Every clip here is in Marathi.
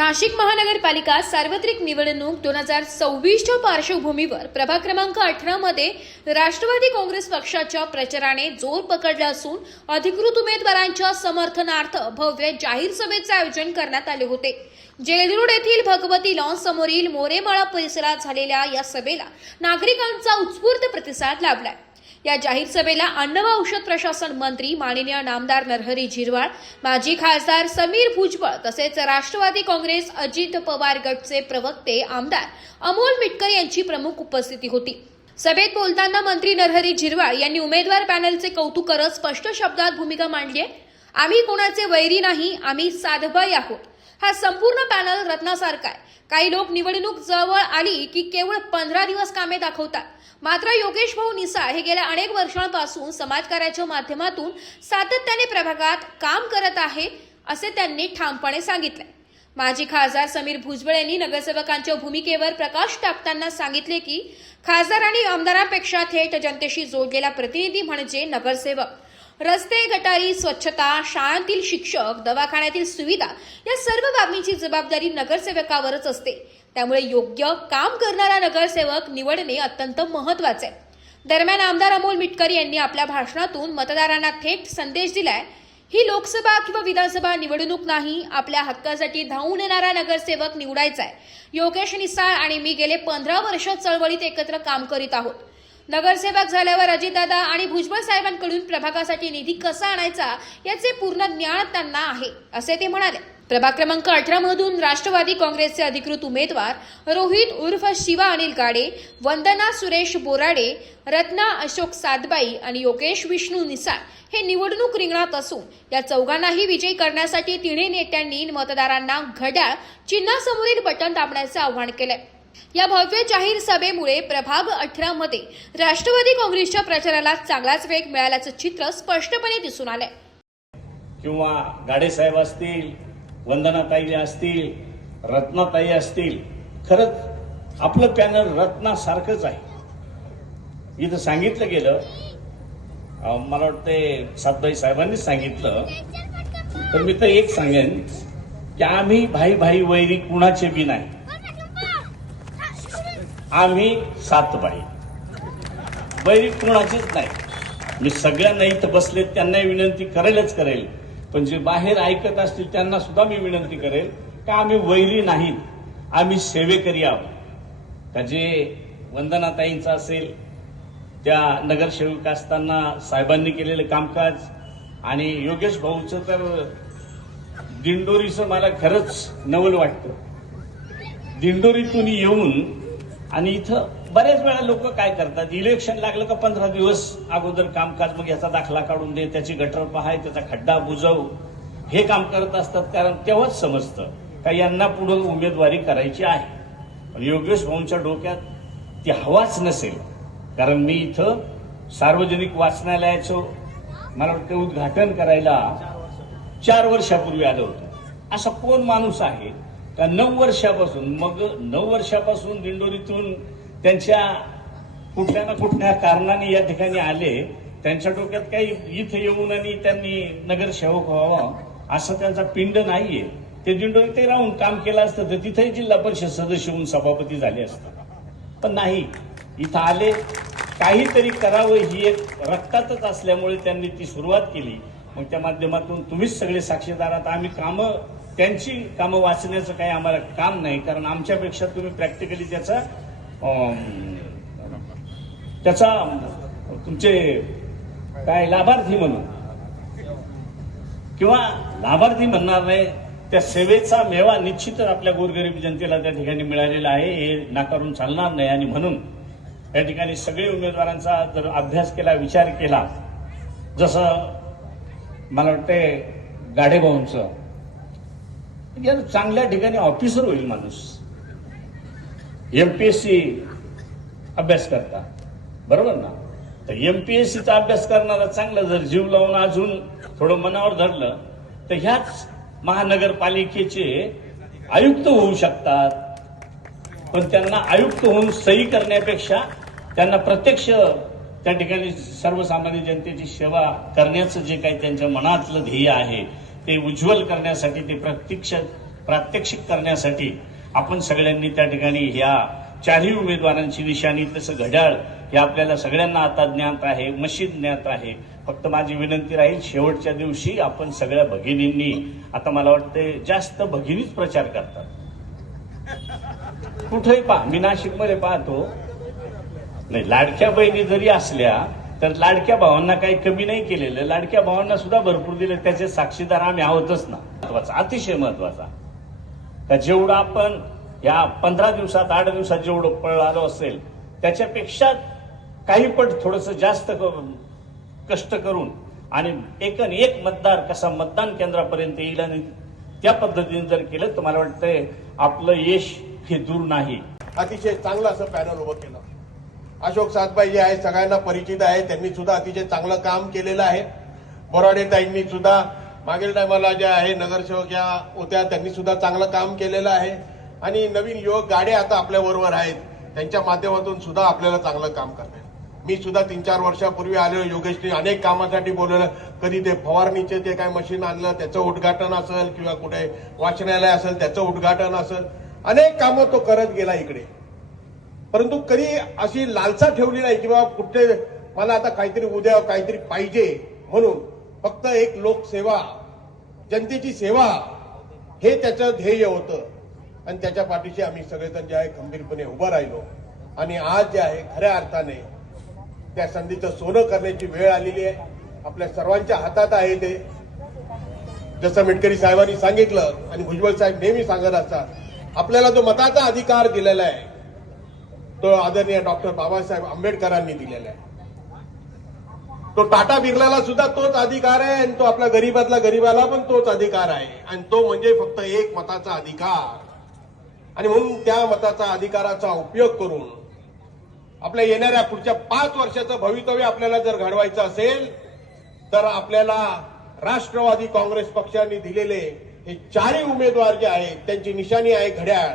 नाशिक महानगरपालिका सार्वत्रिक निवडणूक 2026च्या पार्श्वभूमीवर प्रभाग क्रमांक 18 मध्ये राष्ट्रवादी काँग्रेस पक्षाच्या प्रचाराने जोर पकडला असून अधिकृत उमेदवारांच्या समर्थनार्थ भव्य जाहीर सभेचे आयोजन करण्यात आले होते। जेलरोड येथील भगवती लॉन समोरील मोरेमाळा परिसरात झालेल्या या सभेला नागरिकांचा उत्स्फूर्त प्रतिसाद लाभला। या जाहीर सभेला अन्न व औषध प्रशासन मंत्री माननीय नामदार नरहरी झिरवाळ, माजी खासदार समीर भुजबळ तसेच राष्ट्रवादी काँग्रेस अजित पवार गटचे प्रवक्ते आमदार अमोल मिटकर यांची प्रमुख उपस्थिती होती। सभेत बोलताना मंत्री नरहरी झिरवाळ यांनी उमेदवार पॅनलचे कौतुक करत स्पष्ट शब्दात भूमिका मांडली आहे। आम्ही कोणाचे वैरी नाही, आम्ही साधबाई आहोत। हा संपूर्ण पॅनल रत्नासारखा आहे। काही लोक निवडणूक जवळ आली की केवळ 15 दिवस कामे दाखवतात, मात्र योगेश भाऊ निसाळ हे गेल्या अनेक वर्षांपासून समाजकार्याच्या माध्यमातून सातत्याने प्रभागात काम करत आहे असे त्यांनी ठामपणे सांगितले। माजी खासदार समीर भुजबळ यांनी नगरसेवकांच्या भूमिकेवर प्रकाश टाकताना सांगितले की खासदार आणि आमदारांपेक्षा थेट जनतेशी जोडलेला प्रतिनिधी म्हणजे नगरसेवक। रस्ते, गटारी, स्वच्छता, शाळांतील शिक्षक, दवाखान्यातील सुविधा या सर्व बाबींची जबाबदारी नगरसेवकावरच असते। त्यामुळे योग्य काम करणारा नगरसेवक निवडणे अत्यंत महत्त्वाचे आहे। दरम्यान आमदार अमोल मिटकर यांनी आपल्या भाषणातून मतदारांना थेट संदेश दिलाय, ही लोकसभा किंवा विधानसभा निवडणूक नाही, आपल्या हक्कासाठी धावून येणारा नगरसेवक निवडायचा आहे। योगेश निसाळ आणि मी गेले 15 वर्ष चळवळीत एकत्र काम करीत आहोत। नगरसेवक झाल्यावर अजितदादा आणि भुजबळ साहेबांकडून प्रभागासाठी निधी कसा आणायचा याचे पूर्ण ज्ञान त्यांना आहे असे ते म्हणाले। प्रभाग क्रमांक 18 मधून राष्ट्रवादी काँग्रेसचे अधिकृत उमेदवार रोहित उर्फ शिवा अनिल गाडे, वंदना सुरेश बोराडे, रत्ना अशोक सातबाई आणि योगेश विष्णू निसाळ हे निवडणूक रिंगणात असून या चौघांनाही विजयी करण्यासाठी तिन्ही नेत्यांनी मतदारांना घड्याळ चिन्हासमोरील बटन दाबण्याचे आवाहन केले। या भव्य जाहीर सभेमुळे प्रभाग 18 मध्ये राष्ट्रवादी काँग्रेसच्या प्रचाराला चांगलाच वेग मिळाल्याचं चित्र स्पष्टपणे दिसून आलंय। किंवा गाडे साहेब असतील, वंदनाताई असतील, रत्नाताई असतील, खरंच आपलं पॅनल रत्नासारखंच आहे। इथं सांगितलं गेलं, मला वाटते सातबाई साहेबांनीच सांगितलं, तर मी तर एक सांगेन की आम्ही भाई भाई वैरी कुणाचे बी नाही, आम्ही सातबाई वैरी कुणाचेच नाही। मी सगळ्यांना इथं बसले त्यांनाही विनंती करेल, पण जे बाहेर ऐकत असतील त्यांना सुद्धा मी विनंती करेल का आम्ही वैरी नाहीत, आम्ही सेवेकरी आहोत। का जे वंदनाताईंचं असेल, त्या नगरसेवक असताना साहेबांनी केलेलं कामकाज, आणि योगेश भाऊचं तर दिंडोरीचं मला खरंच नवल वाटतं। दिंडोरीतून येऊन आणि इथं बरेच वेळा लोक काय करतात, इलेक्शन लागलं का 15 दिवस अगोदर कामकाज, मग याचा दाखला काढून दे, त्याची गटर पहाय, त्याचा खड्डा बुजव, हे काम करत असतात। कारण तेव्हाच समजतं का यांना पुढे उमेदवारी करायची आहे। पण योगेश भाऊंच्या डोक्यात ती हवाच नसेल, कारण मी इथं सार्वजनिक वाचनालयाचं मला वाटतं उद्घाटन करायला 4 वर्षापूर्वी आलं होतं। असा कोण माणूस आहे का 9 वर्षापासून, मग 9 वर्षापासून दिंडोरीतून त्यांच्या कुठल्या ना कुठल्या कारणाने या ठिकाणी आले, त्यांच्या डोक्यात काही इथं येऊन आणि त्यांनी नगरसेवक व्हावं असं त्यांचा पिंड नाहीये। ते दिंडोरीत राहून काम केलं असतं तर तिथेही जिल्हा परिषद सदस्य होऊन सभापती झाले असतात, पण नाही, इथं आले, काहीतरी करावं ही एक रक्तातच असल्यामुळे त्यांनी ती सुरुवात केली। मग त्या माध्यमातून तुम्हीच सगळे साक्षीदार आहात। आम्ही त्यांची कामं वाचण्याचं काही आम्हाला काम नाही, कारण आमच्यापेक्षा तुम्ही प्रॅक्टिकली त्याचा तुमचे काय लाभार्थी म्हणून किंवा लाभार्थी म्हणणार नाही, त्या सेवेचा मेवा निश्चितच आपल्या गोरगरीब जनतेला त्या ठिकाणी मिळालेला आहे, हे नाकारून चालणार नाही। आणि म्हणून या ठिकाणी सगळे उमेदवारांचा जर अभ्यास केला, विचार केला, जसं मला वाटते गाडेभाऊंचं, चांगल्या ठिकाणी ऑफिसर होईल माणूस, एमपीएससी अभ्यास करता, बरोबर ना? तर एमपीएससीचा अभ्यास करणारा चांगला जर जीव लावून अजून थोडं मनावर धरलं तर ह्याच महानगरपालिकेचे आयुक्त होऊ शकतात। पण त्यांना आयुक्त होऊन सही करण्यापेक्षा त्यांना प्रत्यक्ष त्या ठिकाणी सर्वसामान्य जनतेची सेवा करण्याचं जे काही त्यांच्या मनातलं ध्येय आहे ते उज्ज्वल करण्यासाठी ते प्रात्यक्षिक करण्यासाठी आपण सगळ्यांनी त्या ठिकाणी ह्या चारही उमेदवारांची निशाणी तसं घड्याळ हे आपल्याला सगळ्यांना आता ज्ञात आहे, मशीद ज्ञात आहे. फक्त माझी विनंती राहील, शेवटच्या दिवशी आपण सगळ्या भगिनींनी, आता मला वाटते जास्त भगिनीच प्रचार करतात. कुठेही पहा, मी नाशिकमध्ये पाहतो, नाही लाडक्या बहिणी जरी असल्या तर लाडक्या भावांना काही कमी नाही केलेलं, लाडक्या भावांना सुद्धा भरपूर दिले. त्याचे साक्षीदार आम्ही आहोतच ना. महत्वाचा, अतिशय महत्वाचा, का जेवढं आपण या 15 दिवसात 8 दिवसात जेवढं पळालो असेल त्याच्यापेक्षा काही पट थोडंसं जास्त कष्ट करून आणि एकन एक मतदार कसा मतदान केंद्रापर्यंत येईल आणि त्या पद्धतीने जर केलं तर मला वाटतंय आपलं यश हे दूर नाही. अतिशय चांगलं असं पॅनल उभं केलं. अशोक सातबाई जे आहे सगळ्यांना परिचित आहे, त्यांनी सुद्धा अतिशय चांगलं काम केलेलं आहे. बोराडे ताईंनी सुद्धा मागील टायमाला ज्या आहे नगरसेवक या होत्या, त्यांनी सुद्धा चांगलं काम केलेलं आहे. आणि नवीन युवक गाडे आता आपल्या बरोबर आहेत, त्यांच्या माध्यमातून सुद्धा आपल्याला चांगलं काम करतात. मी सुद्धा 3-4 वर्षापूर्वी आलेलो, योगेशने अनेक कामासाठी बोलवलं. कधी ते फवारणीचे ते काय मशीन आणलं त्याचं उद्घाटन असेल, किंवा कुठे वाचनालय असेल त्याचं उद्घाटन असेल, अनेक कामं तो करत गेला इकडे. परंतु कधी अशी लालसा ठेवली नाही किंवा कुठे मला आता काहीतरी उद्या काहीतरी पाहिजे म्हणून. फक्त एक लोकसेवा, जनतेची सेवा हे त्याचं ध्येय होतं. आणि त्याच्या पाठीशी आम्ही सगळेजण जे आहे खंबीरपणे उभं राहिलो. आणि आज जे आहे खऱ्या अर्थाने त्या संधीचं सोनं करण्याची वेळ आलेली आहे. आपल्या सर्वांच्या हातात आहे ते. जसं मेटकरी साहेबांनी सांगितलं आणि भुजबळ साहेब नेहमी सांगत असतात, आपल्याला जो मताचा अधिकार दिलेला आहे तो आदरणीय डॉक्टर बाबासाहेब आंबेडकरांनी दिलेला आहे. तो टाटा बिर्लाला सुद्धा तोच अधिकार आहे आणि तो आपल्या गरीबातला गरीबाला पण तोच अधिकार आहे. आणि तो म्हणजे फक्त एक मताचा अधिकार. आणि म्हणून त्या मताचा अधिकाराचा उपयोग करून आपल्या येणाऱ्या पुढच्या 5 वर्षाचं भवितव्य आपल्याला जर घडवायचं असेल तर आपल्याला राष्ट्रवादी काँग्रेस पक्षाने दिलेले हे 4ही उमेदवार जे आहेत त्यांची निशाणी आहे घड्याळ.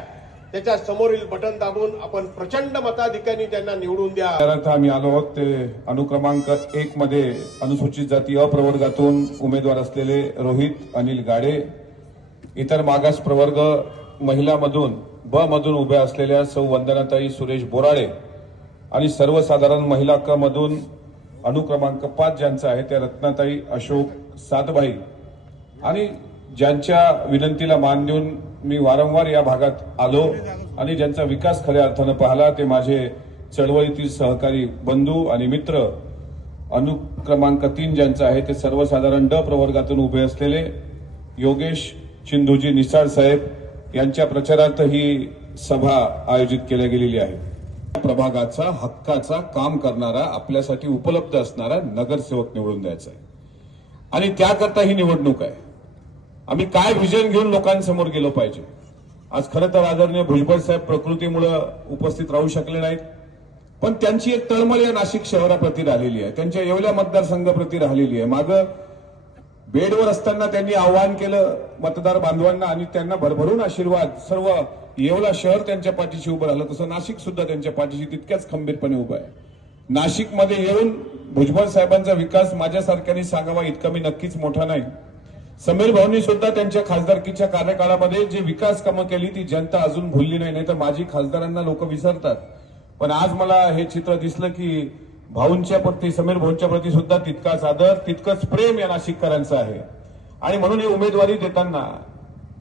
त्याच्या समोरील बटन दाबून आपण प्रचंड मताधिक्याने त्यांना निवडून द्या. त्यानंतर आम्ही आलो आहोत ते अनुक्रमांक 1 मध्ये अनुसूचित जाती अप्रवर्गातून उमेदवार असलेले रोहित अनिल गाडे, इतर मागास प्रवर्ग महिलामधून ब मधून उभ्या असलेल्या सौ वंदनाताई सुरेश बोराडे आणि सर्वसाधारण महिला क मधून अनुक्रमांक 5 ज्यांचा आहे त्या रत्नाताई अशोक सातभाई. आणि ज्यांच्या विनंतीला मान देऊन मी वारंवार या भागात आलो आणि ज्यांचा विकास खऱ्या अर्थानं पाहला ते माझे चळवळीतील सहकारी बंधू आणि मित्र. अनुक्रमांक 3 ज्यांचा आहे ते सर्वसाधारण ड प्रवर्गातून उभे असलेले योगेश चिंधूजी निसाळ साहेब यांच्या प्रचारार्थ ही सभा आयोजित केल्या गेलेली आहे. प्रभागाचा हक्काचा काम करणारा, आपल्यासाठी उपलब्ध असणारा नगरसेवक निवडून द्यायचा आहे. आणि त्याकरता ही निवडणूक आहे. आम्ही काय व्हिजन घेऊन लोकांसमोर गेलो पाहिजे. आज खरं तर आदरणीय भुजबळ साहेब प्रकृतीमुळे उपस्थित राहू शकले नाहीत, पण त्यांची एक तळमळ या नाशिक शहराप्रती राहिलेली आहे, त्यांच्या येवल्या मतदारसंघाप्रती राहिलेली आहे. मागं बेडवर असताना त्यांनी आवाहन केलं मतदार बांधवांना आणि त्यांना भरभरून आशीर्वाद. सर्व येवला शहर त्यांच्या पाठीशी उभं राहिलं, तसं नाशिक सुद्धा त्यांच्या पाठीशी तितक्याच खंबीरपणे उभं आहे. नाशिकमध्ये येऊन भुजबळ साहेबांचा विकास माझ्यासारख्यांनी सांगावा इतका मी नक्कीच मोठा नाही. समीर भाऊंनी सुद्धा त्यांच्या खासदारकीच्या कार्यकाळामध्ये जे विकास कामं केली ती जनता अजून भुलली नाही. तर माझी खासदारांना लोक विसरतात, पण आज मला हे चित्र दिसलं की भाऊंच्या प्रती, समीर भाऊंच्या प्रती सुद्धा तितकाच आदर, तितकंच प्रेम या नाशिककरांचं आहे. आणि म्हणून ही उमेदवारी देताना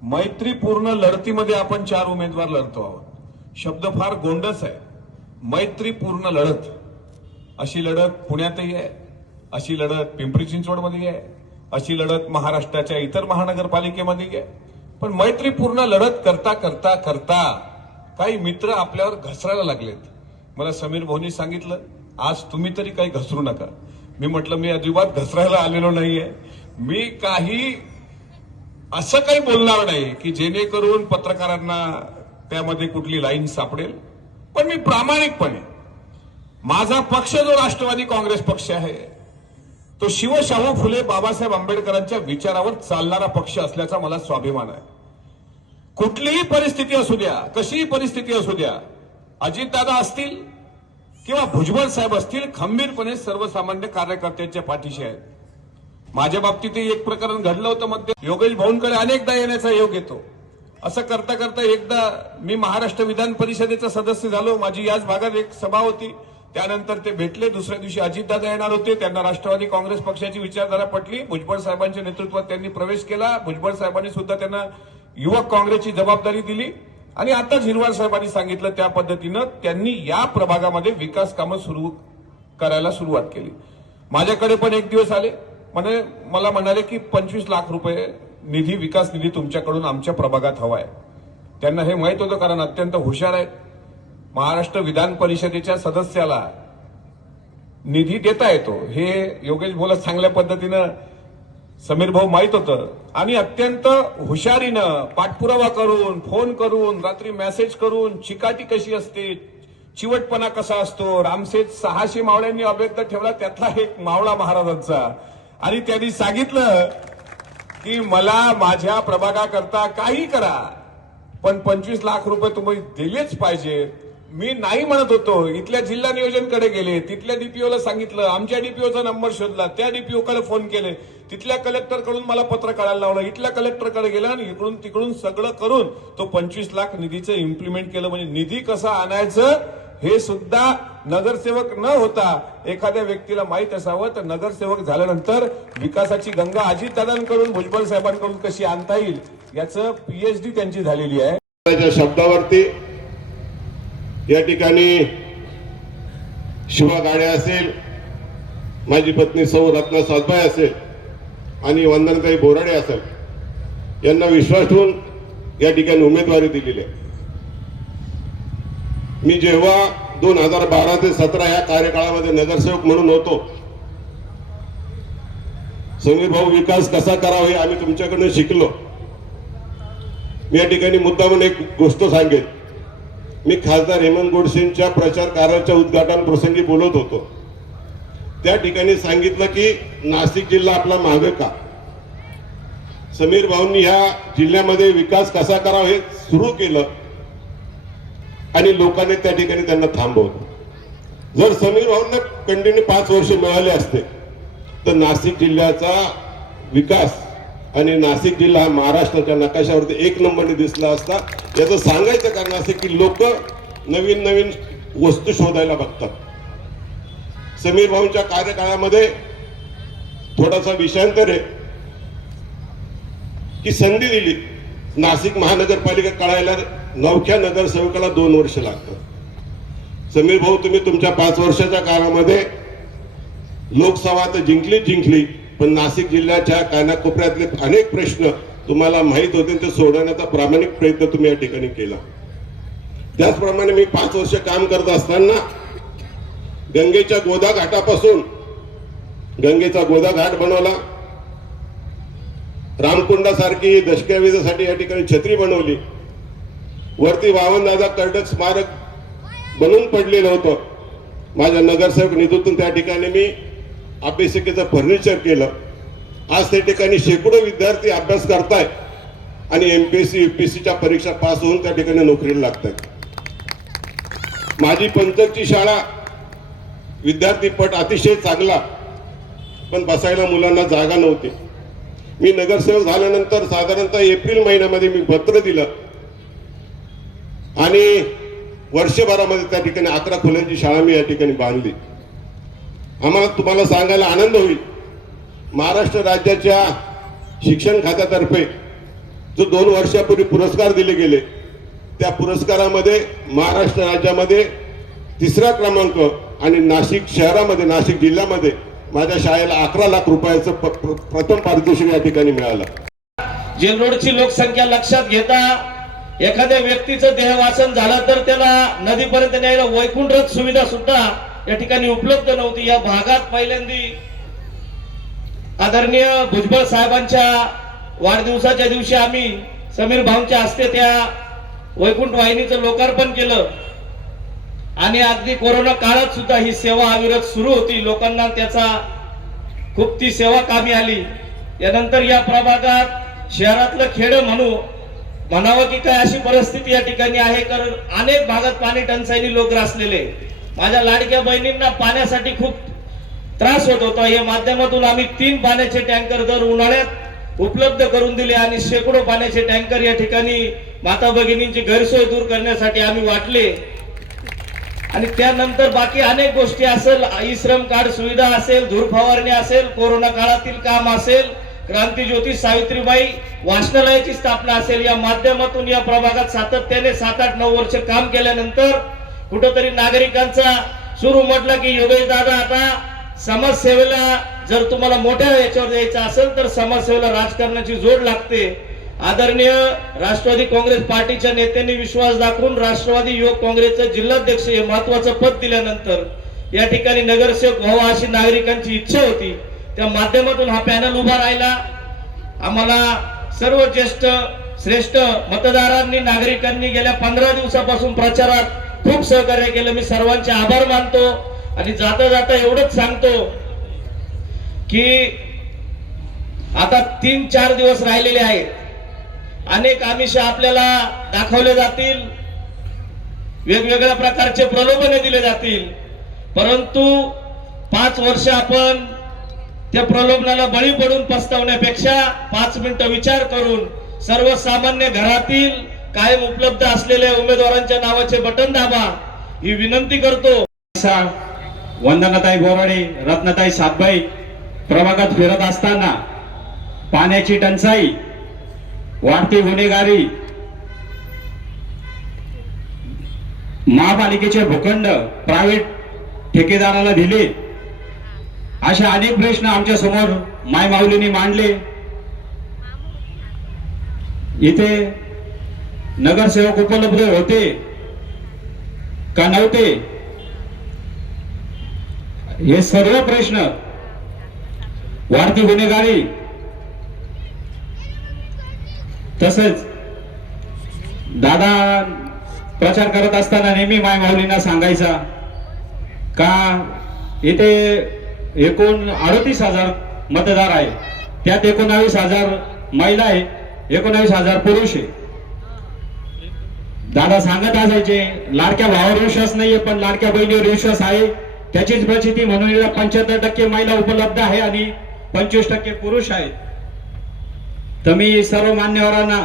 मैत्रीपूर्ण लढतीमध्ये आपण 4 उमेदवार लढतो आहोत. शब्द फार गोंडस आहे, मैत्रीपूर्ण लढत. अशी लढत पुण्यातही आहे, अशी लढत पिंपरी चिंचवडमध्ये आहे, अशी लढत महाराष्ट्राच्या इतर महानगरपालिकेमध्ये आहे. पण मैत्रीपूर्ण लढत करता करता करता काही मित्र आपल्यावर घसरायला लागलेत. मला समीर भाऊंनी सांगितलं आज तुम्ही तरी काही घसरू नका. मी म्हटलं मी अजिबात घसरायला आलेलो नाहीये. मी काही असं काही बोलणार नाही की जेणेकरून पत्रकारांना त्यामध्ये कुठली लाईन सापडेल. पण मी प्रामाणिकपणे माझा पक्ष जो राष्ट्रवादी काँग्रेस पक्ष आहे तो शिवशाहू फुले बाबासाहेब आंबेडकरांच्या विचारावर चालणारा पक्ष असल्याचा मला स्वाभिमान आहे. कुठलीही परिस्थिती असू द्या, कशीही परिस्थिती असू द्या, अजितदादा असतील किंवा भुजबळ साहेब असतील, खंबीरपणे सर्वसामान्य कार्यकर्त्यांच्या पाठीशी आहेत. माझ्या बाबतीत एक प्रकरण घडलं होतं मध्ये. योगेश भाऊंकडे अनेकदा येण्याचा योग येतो, असं करता करता एकदा मी महाराष्ट्र विधान परिषदेचा सदस्य झालो. माझी याच भागात एक सभा होती. त्यानंतर ते भेटले. दुसऱ्या दिवशी अजितदादा येणार होते. त्यांना राष्ट्रवादी काँग्रेस पक्षाची विचारधारा पटली. भुजबळ साहेबांच्या नेतृत्वात त्यांनी प्रवेश केला. भुजबळ साहेबांनी सुद्धा त्यांना युवक काँग्रेसची जबाबदारी दिली आणि आता झिरवाळ साहेबांनी सांगितलं त्या पद्धतीनं त्यांनी या प्रभागामध्ये विकास कामं सुरू करायला सुरुवात केली. माझ्याकडे पण एक दिवस आले. मला म्हणाले की 25 लाख रुपये निधी, विकास निधी तुमच्याकडून आमच्या प्रभागात हवा आहे. त्यांना हे माहित होतं कारण अत्यंत हुशार आहेत. महाराष्ट्र विधान परिषदेच्या सदस्याला निधी देता येतो हे योगेश बोलत चांगल्या पद्धतीनं समीर भाऊ माहित होतं आणि अत्यंत हुशारीनं पाठपुरावा करून, फोन करून, रात्री मेसेज करून, चिकाटी कशी असते, चिवटपणा कसा असतो, रामसेठ 600 मावळ्यांनी अभेद्य ठेवला त्यातला एक मावळा महाराजांचा, आणि त्यांनी सांगितलं की मला माझ्या प्रभागाकरता काही करा पण 25 लाख रुपये तुम्ही दिलेच पाहिजे. मी नाही म्हणत होतो. इथल्या जिल्हा नियोजनकडे गेले, तिथल्या डीपीओला सांगितलं, आमच्या डीपीओचा नंबर शोधला, त्या डीपीओकडे फोन केले, तिथल्या कलेक्टरकडून मला पत्र काढायला लावलं, इथल्या कलेक्टरकडे गेला आणि इकडून तिकडून सगळं करून तो 25 लाख निधीचं इम्प्लिमेंट केलं. म्हणजे निधी कसा आणायचं हे सुद्धा नगरसेवक न होता एखाद्या व्यक्तीला माहित असावं. तर नगरसेवक झाल्यानंतर विकासाची गंगा अजितदादांकडून, भुजबळ साहेबांकडून कशी आणता येईल याचं पीएचडी त्यांची झालेली आहे. त्याच्या शब्दावरती या ठिकाणी शिवा गाडे असेल, माझी पत्नी सौ रत्ना सातबाई असेल आणि वंदनताई बोराडे असेल यांना विश्वास ठेवून या ठिकाणी उमेदवारी दिलेली आहे. मी जेव्हा 2012 ते 17 या कार्यकाळामध्ये नगरसेवक म्हणून होतो, समीर भाऊ विकास कसा करावा हे आम्ही तुमच्याकडून शिकलो. मी या ठिकाणी मुद्दा म्हणून एक गोष्ट सांगेन. मी खासदार हेमंत गोडसेंच्या प्रचार कार्याच्या उद्घाटन प्रसंगी बोलत होतो. त्या ठिकाणी सांगितलं की नाशिक जिल्हा आपला मागे का. समीर भाऊंनी ह्या जिल्ह्यामध्ये विकास कसा करावा हे सुरू केलं आणि लोकांनी त्या ठिकाणी त्यांना थांबवलं. जर समीर भाऊंना कंटिन्यू 5 वर्ष मिळाले असते तर नाशिक जिल्ह्याचा विकास आणि नाशिक जिल्हा हा महाराष्ट्राच्या नकाशावरती 1 नंबरने दिसला असता. याचं सांगायचं कारण असं की लोक नवीन नवीन वस्तू शोधायला बघतात. समीर भाऊंच्या कार्यकाळामध्ये थोडासा विषयांतर आहे की संधी दिली. नाशिक महानगरपालिका कळायला नवख्या नगरसेवकाला 2 वर्ष लागतात. समीर भाऊ तुम्ही तुमच्या 5 वर्षाच्या काळामध्ये लोकसभा तर जिंकली, पण नाशिक जिल्ह्याच्या कानाकोपऱ्यातले अनेक प्रश्न तुम्हाला माहित होते ते सोडवण्याचा प्रामाणिक प्रयत्न तुम्ही या ठिकाणी केला. त्याचप्रमाणे मी 5 वर्ष काम करत असताना गंगेच्या गोदा घाटापासून गंगेचा गोदा घाट बनवला, रामकुंडासारखी दशकाविजेसाठी या ठिकाणी छत्री बनवली, वरती वामनदादा कर्डक स्मारक बनून पडलेलं होतं. माझ्या नगरसेवक निधीतून त्या ठिकाणी मी अभ्यासिकेचं फर्निचर केलं. आज त्या ठिकाणी शेकडो विद्यार्थी अभ्यास करतायत आणि एमपीएससी यूपीएससीच्या परीक्षा पास होऊन त्या ठिकाणी नोकरीला लागतात. माझी पंचरची शाळा विद्यार्थी पट अतिशय चांगला, पण बसायला मुलांना जागा नव्हती. मी नगरसेवक झाल्यानंतर साधारणतः एप्रिल महिन्यामध्ये मी पत्र दिलं आणि वर्षभरामध्ये त्या ठिकाणी 11 खोल्यांची शाळा मी या ठिकाणी बांधली. आम्हाला तुम्हाला सांगायला आनंद होईल, महाराष्ट्र राज्याच्या शिक्षण खात्यातर्फे जो 2 वर्षापूर्वी पुरस्कार दिले गेले त्या पुरस्कारामध्ये महाराष्ट्र राज्यामध्ये 3रा क्रमांक आणि नाशिक शहरामध्ये, नाशिक जिल्ह्यामध्ये माझ्या शाळेला 11 लाख रुपयाचं प्रथम पारितोषिक या ठिकाणी मिळालं. जेल रोडची लोकसंख्या लक्षात घेता एखाद्या व्यक्तीचं देहवासन झालं तर त्याला नदीपर्यंत न्यायला वैकुंठ रथ सुविधा सुद्धा या ठिकाणी उपलब्ध नव्हती. या भागात पहिल्यांदी आदरणीय भुजबळ साहेबांच्या वाढदिवसाच्या दिवशी आम्ही समीर भाऊंच्या हस्ते त्या वैकुंठ वाहिनीचं लोकार्पण केलं आणि अगदी कोरोना काळात सुद्धा ही सेवा अविरत सुरू होती. लोकांना त्याचा खूप ती सेवा कामी आली. यानंतर या प्रभागात शहरातलं खेड म्हणावं की काय अशी परिस्थिती या ठिकाणी आहे, कारण अनेक भागात पाणी टंचाईने लोक ग्रासलेले. माझ्या लाडक्या बहिणींना पाण्यासाठी खूप त्रास होत होता. या माध्यमातून आम्ही 3 पाण्याचे टँकर दर उन्हाळ्यात उपलब्ध करून दिले आणि शेकडो पाण्याचे टँकर या ठिकाणी माता भगिनींची गैरसोय दूर करण्यासाठी आम्ही वाटले आणि त्यानंतर बाकी अनेक गोष्टी असेल, ई श्रम कार्ड सुविधा असेल, धूर फवारणी असेल, कोरोना काळातील काम असेल, क्रांतीज्योती सावित्रीबाई वाचनालयाची स्थापना असेल, या माध्यमातून या प्रभागात सातत्याने 7-8-9 वर्ष काम केल्यानंतर कुठंतरी नागरिकांचा सुरू म्हटलं की योगेश दादा आता समाजसेवेला जर तुम्हाला मोठ्या याच्यावर द्यायचं असेल तर समाजसेवेला राजकारणाची जोड लागते. आदरणीय राष्ट्रवादी काँग्रेस पार्टीच्या नेत्यांनी विश्वास दाखवून राष्ट्रवादी युवक काँग्रेसचे जिल्हाध्यक्ष हे महत्वाचं पद दिल्यानंतर या ठिकाणी नगरसेवक व्हावा अशी नागरिकांची इच्छा होती. त्या माध्यमातून हा पॅनल उभा राहिला. आम्हाला सर्व ज्येष्ठ श्रेष्ठ मतदारांनी नागरिकांनी गेल्या 15 दिवसापासून प्रचारात खूप सहकार्य केलं. मी सर्वांचे आभार मानतो आणि जाता जाता एवढंच सांगतो की आता 3-4 दिवस राहिलेले आहेत. अनेक आमिष आपल्याला दाखवले जातील, वेगवेगळ्या प्रकारचे प्रलोभने दिले जातील, परंतु 5 वर्ष आपण त्या प्रलोभनाला बळी पडून पस्तावण्यापेक्षा 5 मिनिटं विचार करून सर्वसामान्य घरातील कायम उपलब्ध असलेल्या उमेदवारांच्या नावाचे बटन दाबा ही विनंती करतो. वंदनाताई बोराडे, रत्नाताई सातबाई प्रभागात फिरत असताना पाण्याची टंचाई, वाढती गुन्हेगारी, महापालिकेचे भूखंड प्रायव्हेट ठेकेदाराला दिले, अशा अनेक प्रश्न आमच्या समोर मायमाऊलींनी मांडले. इथे नगरसेवक उपलब्ध होते का नव्हते हे सर्व प्रश्न, वाढती गुन्हेगारी, तसंच दादा प्रचार करत असताना नेहमी मायमाऊलींना सांगायचा का इथे एकूण 38,000 मतदार आहे, त्यात 19,000 महिला आहे, 19,000 पुरुष आहे. दादा सांगत असायचे लाडक्या भावावर विश्वास नाहीये पण लाडक्या बहिणीवर विश्वास आहे. त्याचीच प्रचिती म्हणून 75% महिला उपलब्ध आहे आणि 25% पुरुष आहेत. तर मी सर्व मान्यवरांना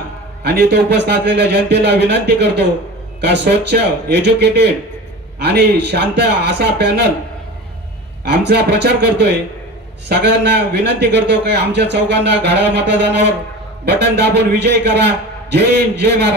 आणि इथे उपस्थित असलेल्या जनतेला विनंती करतो का स्वच्छ, एज्युकेटेड आणि शांत असा पॅनल आमचा प्रचार करतोय. सगळ्यांना विनंती करतो की आमच्या चौघांना घड्याळ मतदानावर बटन दाबून विजयी करा. जय हिंद, जय महाराष्ट्र.